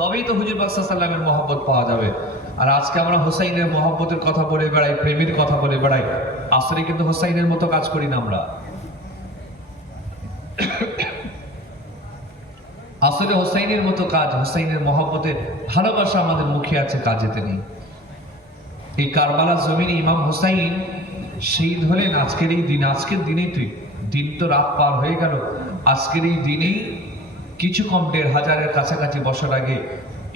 তবেই তো হুজুর পাক সাল্লাল্লাহু আলাইহি ওয়াসাল্লামের মহব্বত পাওয়া যাবে। আর আজকে আমরা হোসাইনের মহব্বতের কথা বলে বেড়াই, প্রেমের কথা বলে বেড়াই, আসলে কিন্তু হোসাইনের মতো কাজ করি না আমরা। আসলে হোসাইনের মতো কাজ, হোসাইনের মহব্বতে ভালোবাসা আমাদের মুখে আছে, কাজেতে নেই। এই কারবালার জমিনে ইমাম হোসাইন শহীদ হলেন আজকের এই দিন। আজকের দিনেই দিন তো রাত পার হয়ে গেল, আজকের এই দিনেই কিছু কম ১৫০০-এর কাছাকাছি বছর আগে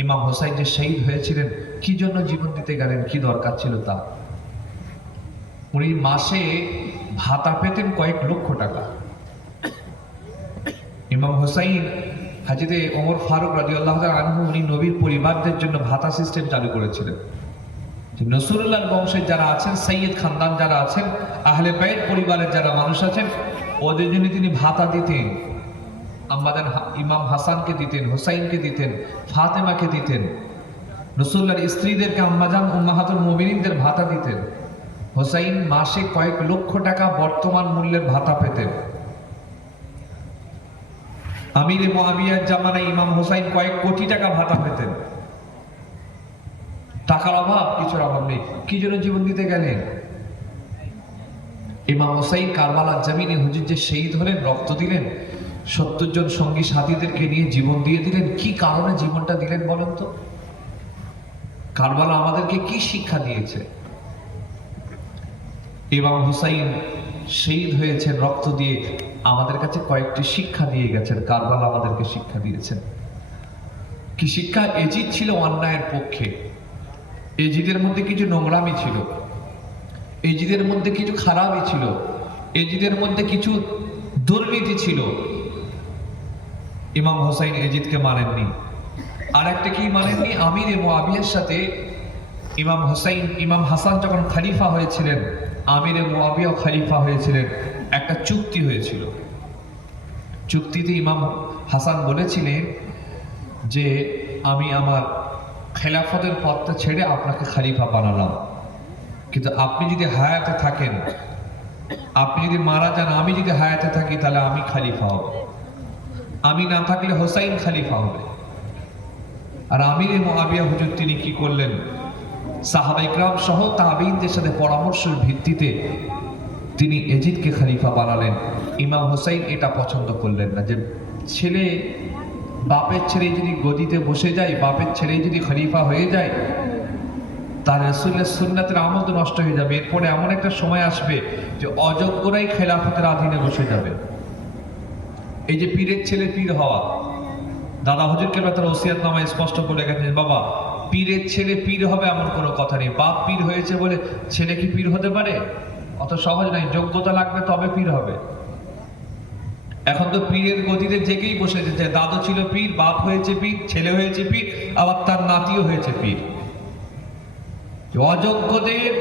ইমাম হোসাইন যে শহীদ হয়েছিলেন, কি জন্য জীবন দিতে গেলেন, কি দরকার ছিল তা? উনি মাসে ভাতা পেতেন কয়েক লক্ষ টাকা। ইমাম হোসাইন হাজরতে ওমর ফারুক রাদিয়াল্লাহু তাআলা আনহু উনি নবীর পরিবারদের জন্য ভাতা সিস্টেম চালু করেছিলেন। নসরুল্লাহর বংশের যারা আছেন, সৈয়দ খানদান যারা আছেন, আহলে বাইত পরিবারের যারা মানুষ আছেন, ওদের জন্য তিনি ভাতা দিতেন। আমাদের ইমাম হাসানকে দিতেন, হোসাইনকে দিতেন, ফাতেমাকে দিতেন। রাসূলুল্লাহর স্ত্রীদেরকে আম্মাজান উম্মাহাতুল মুমিনিনদের ভাতা দিতেন। হোসাইন মাসে কয়েক লক্ষ টাকা বর্তমান মূল্যের ভাতা পেতেন। আমিরে মুআবিয়ার জামানায় ইমাম হোসাইন কয়েক কোটি টাকা ভাতা পেতেন। টাকার অভাব, কিছুর অভাব নেই। কি জন্য জীবন দিতে গেলেন? ইমাম হোসাইন কারবালার জমিনে হুজুর যে শহীদ হলেন, রক্ত দিলেন, ৭০ জন সঙ্গী সাথীদেরকে নিয়ে জীবন দিয়ে দিলেন। কি কারণে জীবনটা দিলেন বলেন তো? কারবালা আমাদেরকে কি শিক্ষা দিয়েছে? ইমাম হোসাইন শহীদ হয়েছেন রক্ত দিয়ে, আমাদের কাছে কয়েকটি শিক্ষা দিয়ে গেছেন। কারবালা আমাদেরকে শিক্ষা দিয়েছেন। কি শিক্ষা? এজিদ ছিল অন্যায়ের পক্ষে, এজিদের মধ্যে কিছু নোংরামি ছিল, এজিদের মধ্যে কিছু খারাপই ছিল, এজিদের মধ্যে কিছু দুর্নীতি ছিল। ইমাম হোসাইন এজিদকে মানেননি। আর একটা কি মানেননি? আমিরে মুআবিয়ার সাথে ইমাম হোসাইন, ইমাম হাসান যখন খলিফা হয়েছিলেন, আমিরে মুআবিয়া খলিফা হয়েছিলেন, একটা চুক্তি হয়েছিল। চুক্তিতে ইমাম হাসান বলেছিলেন যে আমি আমার খেলাফতের পদটা ছেড়ে আপনাকে খলিফা বানালাম, কিন্তু আপনি যদি হায়াতে থাকেন, আপনি যদি মারা যান, আমি যদি হায়াতে থাকি, তাহলে আমি খলিফা হব, আমি না থাকলে হোসাইন খলিফা হবে। আর আমিরে মুআবিয়া হুজুর তিনি কি করলেন? সাহাবা ইকরাম সহ তাবেঈনদের সাথে পরামর্শের ভিত্তিতে তিনি এজিদকে খলিফা বানালেন। ইমাম হোসাইন এটা পছন্দ করলেন না, যে ছেলে, বাপের ছেলে যদি গদিতে বসে যায়, বাপের ছেলে যদি খলিফা হয়ে যায়, তার রাসূলের সুন্নাতের আমল তো নষ্ট হয়ে যাবে। এরপরে এমন একটা সময় আসবে যে অযোগ্যরাই খেলাফতের অধীনে বসে যাবে। এই যে পীরের ছেলে পীর হওয়া, দাদা হুজুরকে তার ওসিয়াতনামায় স্পষ্ট বলে গেছেন, বাবা পীরের ছেলে পীর হবে এমন কোনো কথা নেই। বাপ পীর হয়েছে বলে ছেলে কি পীর হতে পারে? অত সহজ নাই, যোগ্যতা লাগবে তবে পীর হবে। এখন তো পীরের গদিতে জেগেই বসে যেতে, দাদু ছিল পীর, বাপ হয়েছে পীর, ছেলে হয়েছে পীর, আবার তার নাতিও হয়েছে পীর। অযোগ্যদের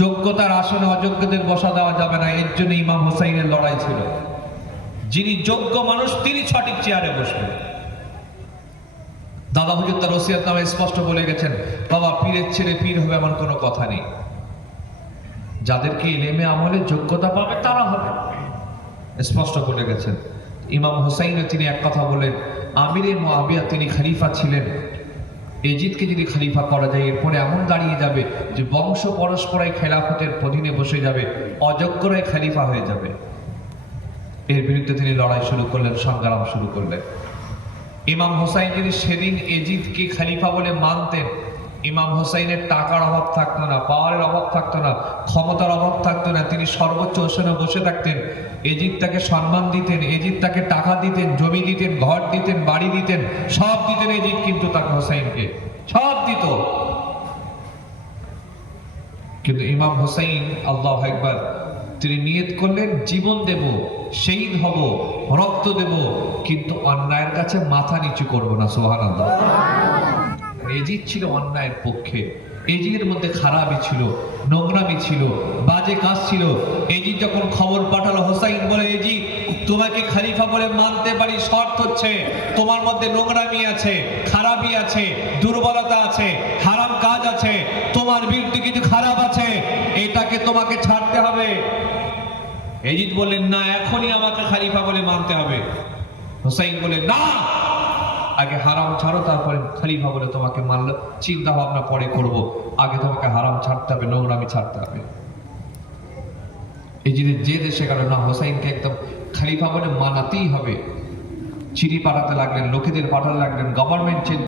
যোগ্যতার আসনে অযোগ্যদের বসা দেওয়া যাবে না। এর জন্য ইমাম হোসাইনের লড়াই ছিল। যিনি যোগ্য মানুষ তিনি সঠিক চেয়ারে বসবেন। দাদা হুজুর তার ওসিয়াতনামায় স্পষ্ট বলে গেছেন, বাবা পীরের ছেলে পীর হবে এমন কোনো কথা নেই। যাদেরকে ইলমে আমলে যোগ্যতা পাবে তারা হবে, স্পষ্ট বলে গেছেন। ইমাম হোসাইন তিনি এক কথা বলেন, আমিরে মুআবিয়া তিনি খলিফা ছিলেন, এজিদকে যদি খলিফা করা যায়, এরপরে এমন দাঁড়িয়ে যাবে যে বংশ পরস্পরাই খেলাফতের অধীনে বসে যাবে, অযোগ্যরাই খলিফা হয়ে যাবে। এর বিরুদ্ধে তিনি লড়াই শুরু করলেন, সংগ্রাম শুরু করলেন। ইমাম হোসাইন যদি সেদিন এজিদকে খলিফা বলে মানতেন, ইমাম হোসাইনের টাকার অভাব থাকতো না, পাওয়ারের অভাব থাকতো না, ক্ষমতার অভাব থাকতো না। তিনি সর্বোচ্চ আসনে বসে থাকতেন, এজিদ তাকে সম্মান দিতেন, এজিদ তাকে টাকা দিতেন, জমি দিতেন, ঘর দিতেন, বাড়ি দিতেন, সব দিতেন এজিদ, কিন্তু তাকে হোসাইনকে সব দিত। কিন্তু ইমাম হোসাইন আল্লাহু আকবার তিনি নিয়ত করলেন, জীবন দেব, শহীদ হব, রক্ত দেব, কিন্তু অন্যায়ের কাছে মাথা নিচু করব না। সুবহানাল্লাহ। এজিদ ছিল অন্যায়ের পক্ষে, এজিদের মধ্যে খারাপই ছিল, নোংরামি ছিল, বাজে কাজ ছিল। এজিদ যখন খবর পাঠালো, হোসাইন বলে, এজিদ তোমাকে খলিফা বলে মানতে পারি, শর্ত হচ্ছে তোমার মধ্যে নোংরামি আছে, খারাপই আছে, দুর্বলতা আছে, হারাম কাজ আছে, তোমার বিরুদ্ধে কিছু খারাপ আছে, এটাকে তোমাকে ছাড়তে হবে। এজিদ বললেন, না, এখনই আমাকে খলিফা বলে মানতে হবে। হোসাইন বলে, না, আগে হারাম ছাড়ো, তারপরে খলিফা বলে তোমাকে মানলো, চিন্তা ভাবনা পরে করব, আগে তোমাকে হারাম ছাড়তে হবে, নোংরামি ছাড়তে হবে। এই জিনিস যে দেশে গেল না, হোসাইনকে একদম খলিফা বলে মানাতেই হবে। চিঠি পাঠাতে লাগলেন, লোকেদের পাঠাতে লাগলেন, গভর্নমেন্ট চেঞ্জ